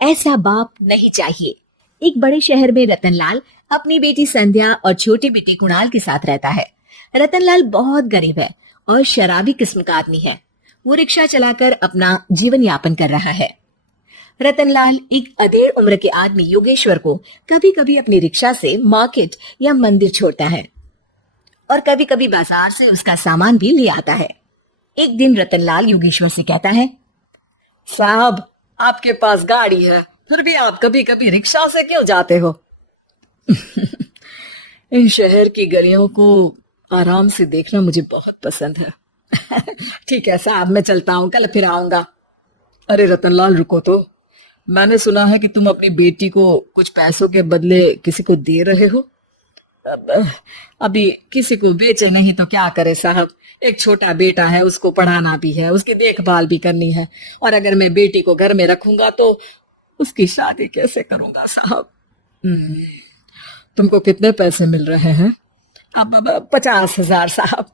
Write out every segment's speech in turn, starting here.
ऐसा बाप नहीं चाहिए। एक बड़े शहर में रतनलाल अपनी बेटी संध्या और छोटे बेटे कुणाल के साथ रहता है। रतनलाल बहुत गरीब है और शराबी किस्म का आदमी है। वो रिक्शा चलाकर अपना जीवन यापन कर रहा है। रतनलाल एक अधेड़ उम्र के आदमी योगेश्वर को कभी कभी अपनी रिक्शा से मार्केट या मंदिर छोड़ता है और कभी कभी बाजार से उसका सामान भी ले आता है। एक दिन रतनलाल योगेश्वर से कहता है, साहब, आपके पास गाड़ी है, फिर भी आप कभी कभी रिक्शा से क्यों जाते हो? इन शहर की गलियों को आराम से देखना मुझे बहुत पसंद है। ठीक है साहब, मैं चलता हूँ, कल फिर आऊंगा। अरे रतनलाल, रुको तो। मैंने सुना है कि तुम अपनी बेटी को कुछ पैसों के बदले किसी को दे रहे हो। अभी किसी को बेचे नहीं तो क्या करे साहब। एक छोटा बेटा है, उसको पढ़ाना भी है, उसकी देखभाल भी करनी है, और अगर मैं बेटी को घर में रखूंगा तो उसकी शादी कैसे करूंगा साहब? तुमको कितने पैसे मिल रहे हैं? अब 50,000 साहब।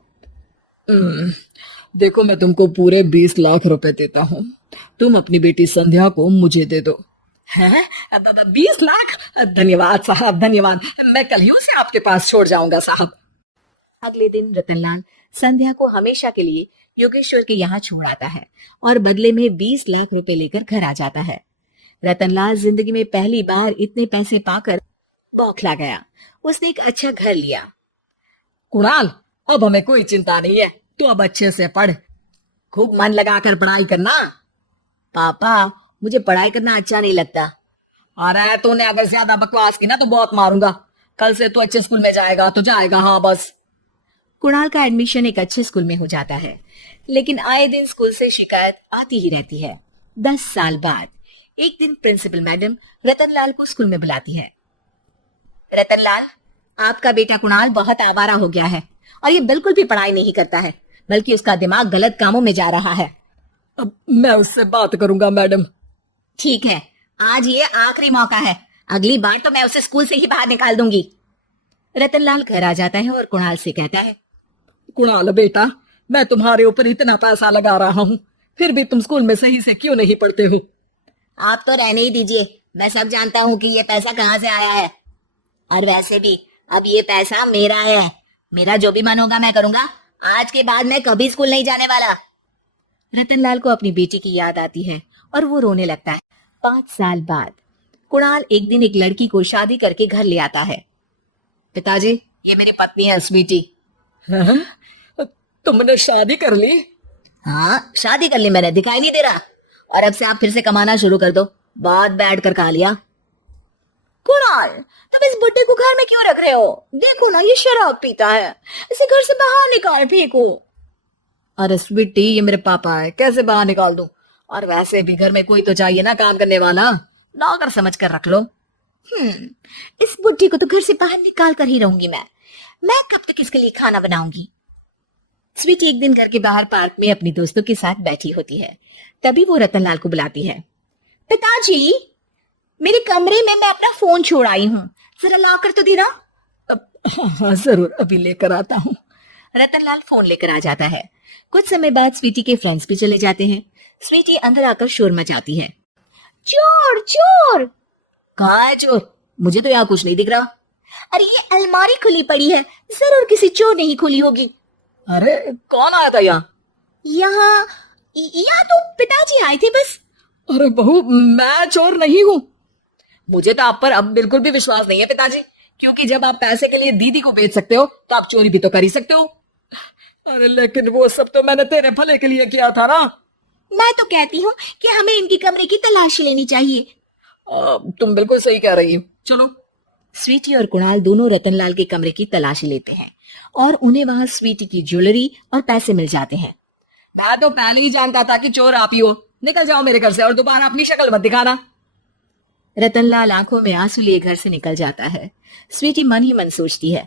देखो, मैं तुमको पूरे 20 लाख रुपए देता हूँ। तुम अपनी बेटी संध्या को मुझे दे दो। है? 20 लाख? धन्यवाद साहब, धन्यवाद। मैं कल ही उसे आपके पास छोड़ जाऊंगा साहब। अगले दिन रतनलाल संध्या को हमेशा के लिए योगेश्वर के यहाँ छोड़ आता है और बदले में 20 लाख रुपए लेकर घर आ जाता है। रतनलाल जिंदगी में पहली बार इतने पैसे पाकर बौखला गया। उसने एक अच्छा घर लिया। कुणाल, अब हमें कोई चिंता नहीं है, तू अब अच्छे से पढ़, खूब मन लगाकर पढ़ाई करना। पापा, मुझे पढ़ाई करना अच्छा नहीं लगता। अरे तूने अगर ज्यादा बकवास की ना तो बहुत मारूंगा। कल से तू अच्छे स्कूल में जाएगा तो जाएगा, हाँ बस। कुणाल का एडमिशन एक अच्छे स्कूल में हो जाता है, लेकिन आए दिन स्कूल से शिकायत आती ही रहती है। 10 साल बाद एक दिन प्रिंसिपल मैडम रतनलाल को स्कूल में बुलाती है। रतनलाल, आपका बेटा कुणाल बहुत आवारा हो गया है और ये बिल्कुल भी पढ़ाई नहीं करता है, बल्कि उसका दिमाग गलत कामों में जा रहा है। अब मैं उससे बात करूंगा मैडम। ठीक है, आज ये आखिरी मौका है, अगली बार तो मैं उसे स्कूल से ही बाहर निकाल दूंगी। रतनलाल घर आ जाता है और कुणाल से कहता है, कुणाल बेटा, मैं तुम्हारे ऊपर इतना पैसा लगा रहा हूँ, फिर भी तुम स्कूल में सही से क्यों नहीं पढ़ते हो? आप तो रहने ही दीजिए, मैं सब जानता हूँ कि ये पैसा कहाँ से आया है। और वैसे भी अब ये पैसा मेरा है, मेरा जो भी मन होगा मैं करूंगा। आज के बाद मैं कभी स्कूल नहीं जाने वाला। रतनलाल को अपनी बेटी की याद आती है और वो रोने लगता है। 5 साल बाद कुणाल एक दिन एक लड़की को शादी करके घर ले आता है। पिताजी, ये मेरी पत्नी है स्वीटी। तुमने शादी कर ली? हाँ, शादी कर ली मैंने, दिखाई नहीं दे रहा। और अब से आप फिर से कमाना शुरू कर दो, बहुत बैठ कर खा लिया। कुणाल, तुम इस बुड्ढे को घर में क्यों रख रहे हो? देखो ना, ये शराब पीता है, इसे घर से बाहर निकाल फेंको। अरे स्वीटी, ये मेरे पापा है, कैसे बाहर निकाल दूं? और वैसे भी घर में कोई तो चाहिए ना काम करने वाला, नौकर समझ कर रख लो। इस बुड्ढी को तो घर से बाहर निकाल कर ही रहूंगी मैं कब तक इसके लिए खाना बनाऊंगी। स्वीटी एक दिन घर के बाहर पार्क में अपनी दोस्तों के साथ बैठी होती है। तभी वो रतनलाल को बुलाती है। पिताजी, मेरे कमरे में मैं अपना फोन छोड़ आई हूँ, जरा ला कर तो देना। हाँ जरूर, अभी लेकर आता हूँ। रतनलाल फोन लेकर आ जाता है। कुछ समय बाद स्वीटी के फ्रेंड्स भी चले जाते हैं। स्वीटी अंदर आकर शोर मचाती है। चोर चोर! कहाँ है चोर? मुझे तो यहाँ कुछ नहीं दिख रहा। अरे ये अलमारी खुली पड़ी है, जरूर किसी चोर ने ही खोली होगी। अरे कौन आया था यहाँ? यहाँ तो पिताजी आए थे बस। अरे बहू, मैं चोर नहीं हूँ। मुझे तो आप पर अब बिल्कुल भी विश्वास नहीं है पिताजी, क्योंकि जब आप पैसे के लिए दीदी को बेच सकते हो तो आप चोरी भी तो कर ही सकते हो। अरे लेकिन वो सब तो मैंने तेरे भले के लिए किया था ना। मैं तो कहती हूँ कि हमें इनके कमरे की तलाशी लेनी चाहिए। तुम बिल्कुल सही कह रही हो, चलो। स्वीटी और कुणाल दोनों रतनलाल के कमरे की तलाशी लेते हैं और उन्हें वहां स्वीटी की ज्वेलरी और पैसे मिल जाते हैं। मैं तो पहले ही जानता था कि चोर आप ही हो। निकल जाओ मेरे घर से और दोबारा अपनी शक्ल मत दिखाना। रतनलाल आंखों में आंसू लिए घर से निकल जाता है। स्वीटी मन ही मन सोचती है,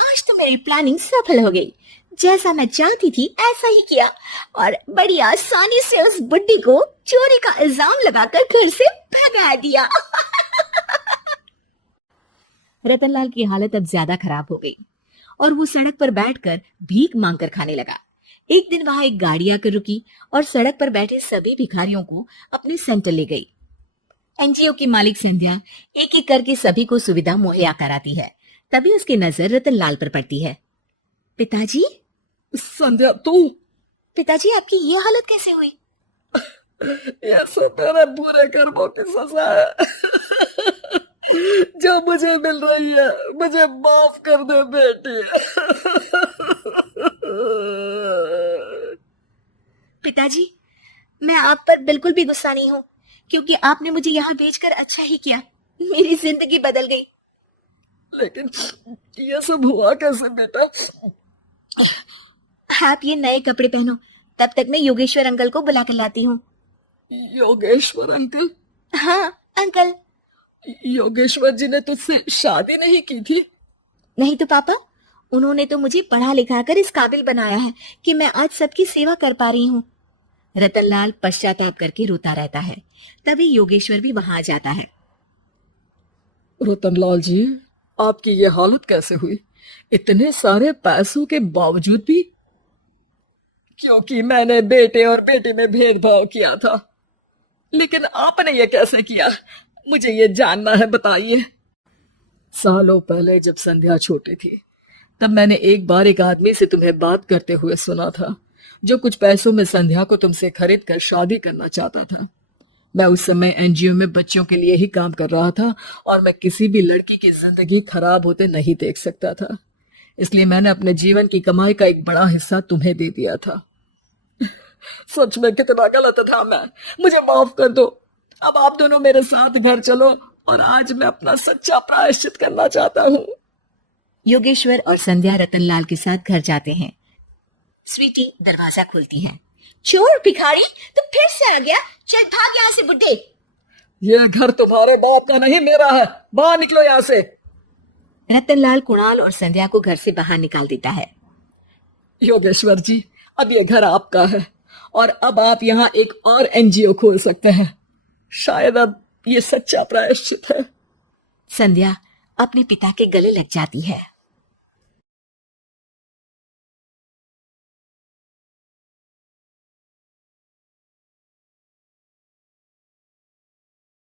आज तो मेरी प्लानिंग सफल हो गई। जैसा मैं चाहती थी ऐसा ही किया और बड़ी आसानी से उस बुड्ढी को चोरी का इल्जाम लगाकर घर से भगा दिया। रतनलाल की हालत अब ज्यादा खराब हो गई और वो सड़क पर बैठकर भीख मांगकर खाने लगा। एक दिन वहां एक गाड़ी आकर रुकी और सड़क पर बैठे सभी भिखारियों को अपने सेंटर ले गई। एनजीओ की मालिक संध्या एक एक करके सभी को सुविधा मुहैया कराती है। तभी उसकी नजर रतनलाल पर पड़ती है। पिताजी, संध्या तू, पिताजी आपकी ये हालत कैसे हुई? ये सब तेरे बुरे कर्मों की सजा है जो मुझे मिल रही है। मुझे माफ कर दे बेटी। पिताजी, मैं आप पर बिल्कुल भी गुस्सा नहीं हूँ, क्योंकि आपने मुझे यहाँ भेजकर अच्छा ही किया। मेरी जिंदगी बदल गई। लेकिन ये सब हुआ कैसे बेटा? आप ये नए कपड़े पहनो, तब तक मैं योगेश्वर अंकल को बुला कर लाती हूँ। योगेश्वर अंकल? हाँ अंकल। योगेश्वर जी ने तुझसे शादी नहीं की थी? नहीं तो पापा, उन्होंने तो मुझे पढ़ा लिखा कर इस काबिल बनाया है कि मैं आज सबकी सेवा कर पा रही हूँ। रतनलाल पश्चाताप करके रोता रहता है। तभी योगेश्वर भी वहां आ जाता है। रतनलाल जी, आपकी ये हालत कैसे हुई? इतने सारे पैसों के बावजूद भी? क्योंकि मैंने बेटे और बेटी में भेदभाव किया था। लेकिन आपने ये कैसे किया? मुझे ये जानना है, बताइए। सालों पहले जब संध्या छोटी थी, तब मैंने एक बार एक आदमी से तुम्हें बात करते हुए सुना था, जो कुछ पैसों में संध्या को तुमसे खरीद कर शादी करना चाहता था। मैं उस समय एनजीओ में बच्चों के लिए ही काम कर रहा था और मैं किसी भी लड़की की जिंदगी खराब होते नहीं देख सकता था। इसलिए मैंने अपने जीवन की कमाई का एक बड़ा हिस्सा तुम्हें दे दिया था। सच में कितना गलत था मैं। मुझे माफ कर दो। अब आप दोनों मेरे साथ घर चलो और आज मैं अपना सच्चा प्रायश्चित करना चाहता हूँ। योगेश्वर और संध्या रतनलाल के साथ घर जाते हैं। स्वीटी दरवाजा खोलती है। चोर भिखारी, तो फिर से आ गया? चल भाग यहाँ से बुड्ढे। ये घर तुम्हारे बाप का नहीं, मेरा है। बाहर निकलो यहाँ से। रतनलाल कुणाल और संध्या को घर से बाहर निकाल देता है। योगेश्वर जी, अब ये घर आपका है और अब आप यहाँ एक और एनजीओ खोल सकते हैं। शायद अब ये सच्चा प्रायश्चित है। संध्या अपने पिता के गले लग जाती है।